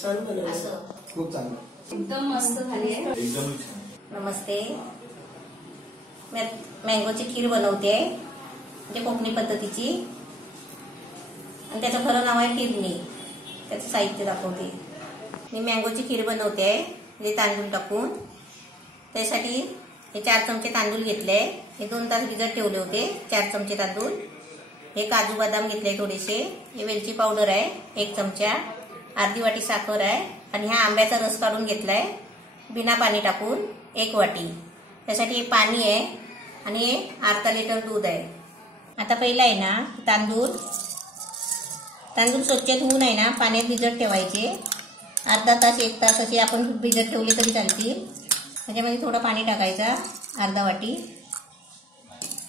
असं खूप चांगलं एकदम मस्त झाली आहे. एकदम छान. नमस्ते. मी मँगोची खीर बनवते, म्हणजे कोकणी पद्धतीची, आणि त्याचं खरं नाव आहे फिरणी. त्याचं साहित्य दाखवते. मी मँगोची खीर बनवते म्हणजे तांदूळ टाकून. त्यासाठी हे 4 चमचे तांदूळ घेतले, हे 2 तास भिजत ठेवले होते. 4 चमचे तांदूळ. हे काजू बदाम घेतले थोडेसे. हे वेलची पावडर आहे 1 चमचा. अर्धी वाटी साखर आहे, आणि हा आंब्याचा रस काढून घेतलाय बिना पाणी टाकून 1 वाटी. त्यासाठी हे पाणी आहे, आणि हे अर्धा लिटर दूध आहे. आता पहिला आहे ना तांदूळ स्वच्छ धुवून आहे ना पाण्यात भिजत ठेवायचे. अर्धा तास 1 तास असे आपण भिजत ठेवले तरी चालतील. त्याच्यामध्ये थोडं पाणी टाकायचं, अर्धा वाटी,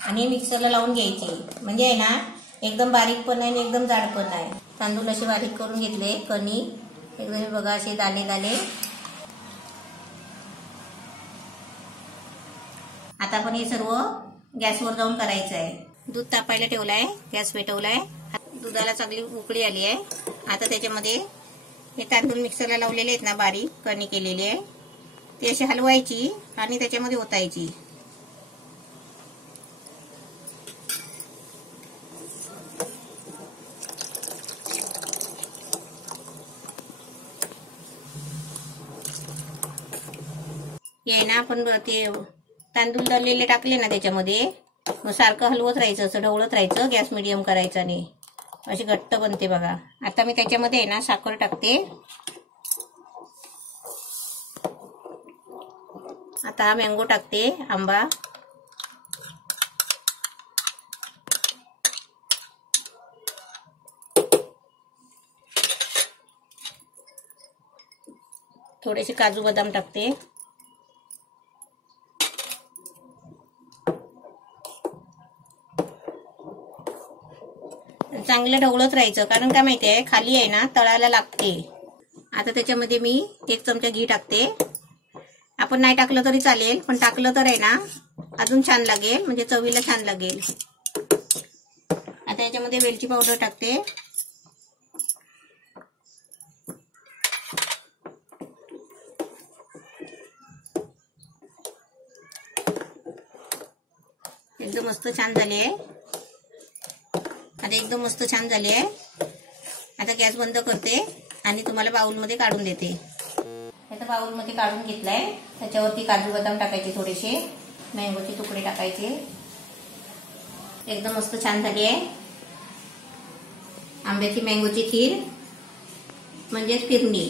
आणि मिक्सरला लावून घ्यायचे. म्हणजे आहे ना एकदम बारीक पण नाही आणि एकदम जाड पण नाही. तांदूळ असे बारीक करून घेतले, कणी एकदम बघा असे दाणे दाणे. आता आपण हे सर्व गॅसवर जाऊन करायचं आहे. दूध तापायला ठेवलाय, गॅस पेटवलाय. दुधाला चांगली उकळी आली आहे. आता त्याच्यामध्ये हे तांदूळ मिक्सरला लावलेले आहेत ना बारीक कणी केलेली आहे, ती अशी हलवायची आणि त्याच्यामध्ये ओतायची. हे ना आपण ते तांदूळ दळलेले टाकले ना त्याच्यामध्ये, मग सारखं हलवत राहायचं, असं ढवळत राहायचं. गॅस मिडियम करायचा नाही, अशी घट्ट बनते बघा. आता मी त्याच्यामध्ये आहे ना साखर टाकते. आता हा मँगो टाकते, आंबा. थोडेसे काजू बदाम टाकते. चांगलं ढवळत राहायचं, कारण काय माहितीये खाली आहे ना तळाला लागते. आता त्याच्यामध्ये मी 1 चमचा घी टाकते. आपण नाही टाकलं तरी चालेल, पण टाकलं तर आहे ना अजून छान लागेल, म्हणजे चवीला छान लागेल. आता याच्यामध्ये वेलची पावडर टाकते. एकदम मस्त छान झाली आहे. आता एकदम मस्त छान झाली आहे. आता गॅस बंद करते आणि तुम्हाला बाउलमध्ये काढून देते. आता बाउलमध्ये काढून घेतलाय. त्याच्यावरती काजू बदाम टाकायचे, थोडेसे मँगोचे तुकडे टाकायचे. एकदम मस्त छान झाली आहे आंब्याची मँगोची खीर, म्हणजेच फिरणी.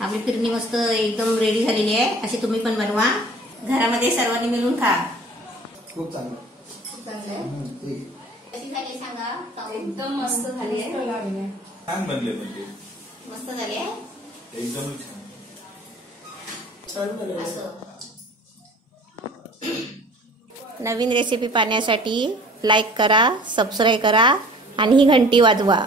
आपली फिरणी मस्त एकदम रेडी झालेली आहे. अशी तुम्ही पण बनवा, घरामध्ये सर्वांनी मिळून खा. खूप चांगलं. खूप चांगलं आहे. कशी झाली सांगा. एकदम मस्त झाली आहे. छान बनले म्हणजे मस्त झाली आहे. एकदम छान. असं नवीन रेसिपी पाहण्यासाठी लाईक करा, सबस्क्राईब करा, आणि ही घंटी वाजवा.